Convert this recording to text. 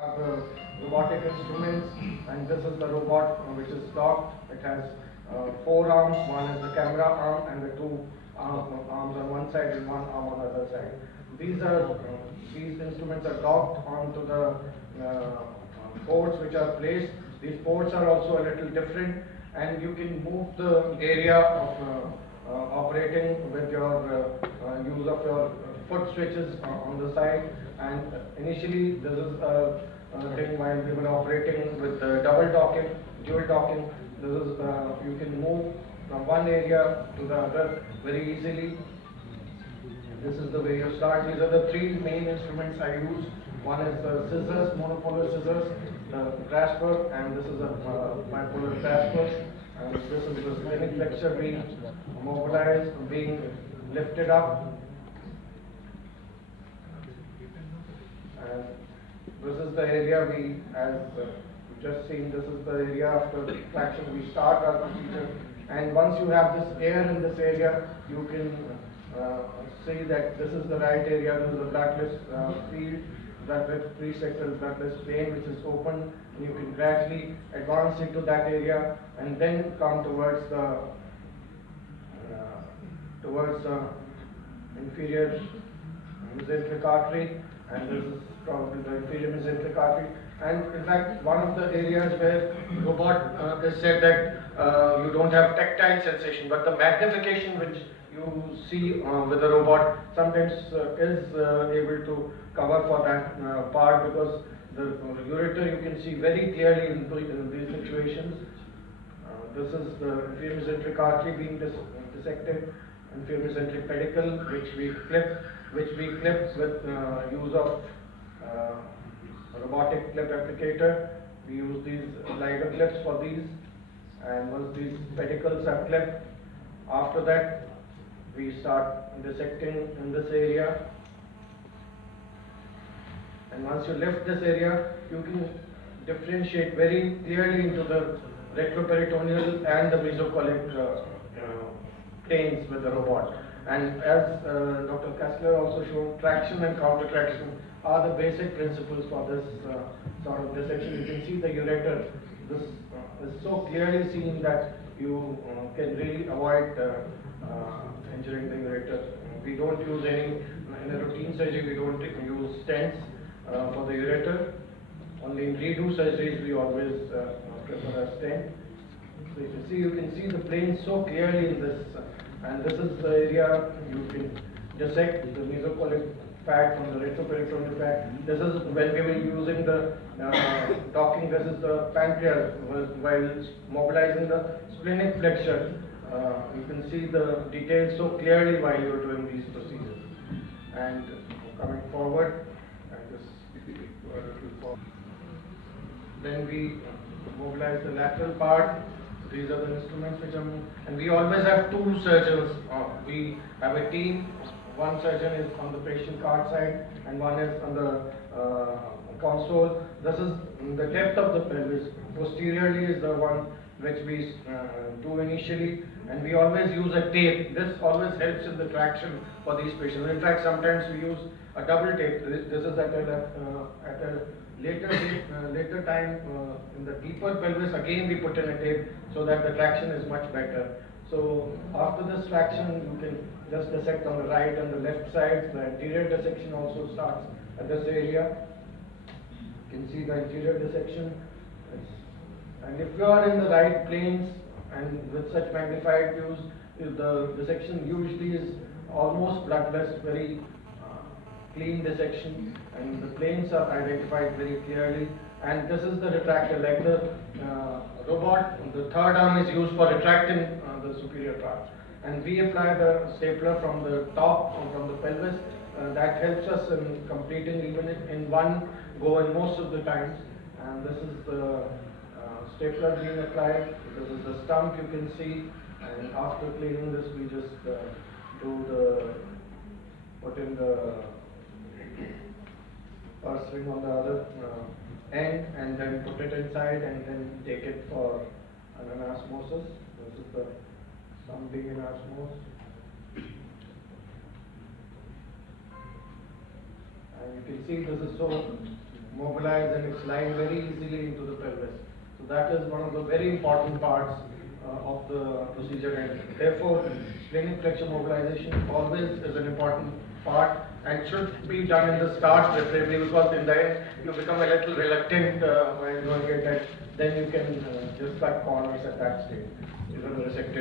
Are the robotic instruments, and this is the robot which is docked. It has four arms. One is the camera arm and the two arms on one side and one arm on the other side. These instruments are docked onto the ports which are placed. These ports are also a little different, and you can move the area of operating with your use of your foot switches on the side. And initially, this is a thing while we were operating with double docking, dual docking. This is you can move from one area to the other very easily. This is the way you start. These are the three main instruments I use. One is the scissors, monopolar scissors, the grasper, and this is a bipolar grasper. And this is the splenic flexure being mobilized, being lifted up. And this is the area as you just seen, this is the area after traction. We start our procedure, and once you have this air in this area, you can see that this is the right area. This is the bloodless field, bloodless presectal, bloodless vein which is open, and you can gradually advance into that area and then come towards the inferior mesenteric artery, and this is probably the inferior mesenteric artery. And in fact, one of the areas where robot is said that you don't have tactile sensation, but the magnification which you see with the robot sometimes is able to cover for that part, because the ureter you can see very clearly in these situations. This is the inferior mesenteric artery being dissected, inferior mesenteric pedicle which we clip with use of robotic clip applicator. We use these lighter clips for these, and once these pedicles are clipped, after that we start dissecting in this area. And once you lift this area, you can differentiate very clearly into the retroperitoneal and the mesocolic planes with the robot. And as Dr. Kessler also showed, traction and counter traction are the basic principles for this sort of dissection. You can see the ureter. This is so clearly seen that you can really avoid injuring the ureter. We don't use any, in a routine surgery, we don't use stents for the ureter. Only in redo surgeries we always prefer a stent. So you can see the plane so clearly in this. And this is the area you can dissect the mesocolic fat from the retroperitoneal fat. This is when we were using the docking. This is the pancreas while mobilizing the splenic flexure. You can see the details so clearly while you are doing these procedures. And coming forward, then we mobilize the lateral part. These are the instruments which and we always have two surgeons. We have a team. One surgeon is on the patient cart side and one is on the console. This is the depth of the pelvis. Posteriorly is the one which we do initially, and we always use a tape. This always helps in the traction for these patients. In fact, sometimes we use a double tape. This is at a later time in the deeper pelvis. Again, we put in a tape so that the traction is much better. So after this traction, you can just dissect on the right and the left sides. The anterior dissection also starts at this area. You can see the anterior dissection. And if you are in the right planes and with such magnified views, the dissection usually is almost bloodless, very clean dissection, and the planes are identified very clearly. And this is the retractor. Like the robot, the third arm is used for retracting the superior part. And we apply the stapler from the top or from the pelvis. That helps us in completing even in one go in most of the times. And this is the stapler being applied. This is the stump you can see. And after cleaning this, we just put in the first ring on the other end, and then put it inside and then take it for an anastomosis. This is the stump being anastomosed. And you can see this is so mobilized and it's lying very easily into the pelvis. So that is one of the very important parts of the procedure, and therefore splenic flexure mobilization always is an important part and should be done in the start preferably, because in the end you become a little reluctant when doing it, and then you can just cut corners at that stage. These are the resected